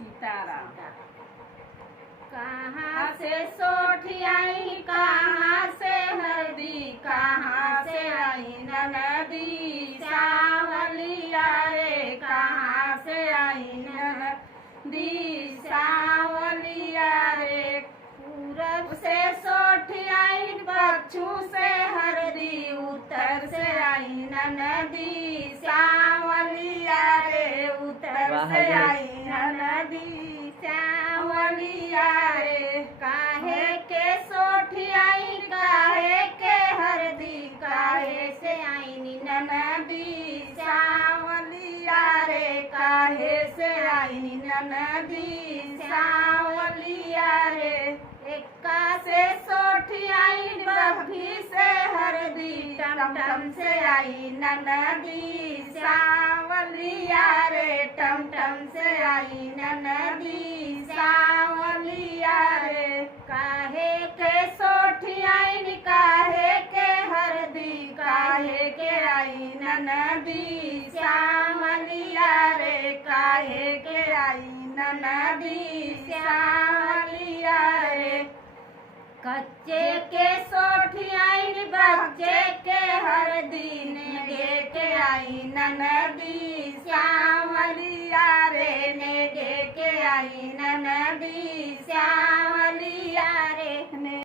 सीताराम। कहाँ से सोठी आई, कहाँ से हल्दी, कहाँ से आई ननदी सावलिया रे, कहाँ से आई ननदी सावलिया रे। पूरब से सोठी आई, पश्चिम से हल्दी, उत्तर से आई ननदी सावलिया रे, उत्तर से आई ननदी सावलिया रे। काहे के सोठी आई, काहे के हरदी, काहे से आई ननदी सावलिया रे, काहे से आई ननदी सावलिया रे। एक्का से सोठी आई, बग्घी से हरदी, टमटम से आई ननदी सावलिया रे, टमटम से आई ननदी सावलिया रे। काहे के सोठी आई, काहे के हरदी, काहे के आई ननदी सावलिया रे, काहे के आई ननदी सावलिया रे। कच्चे के सोठी आई, बच्चे के हरदी, नेगे के आई ननदी सावलिया रे, नेगे के आई ननदी सावलिया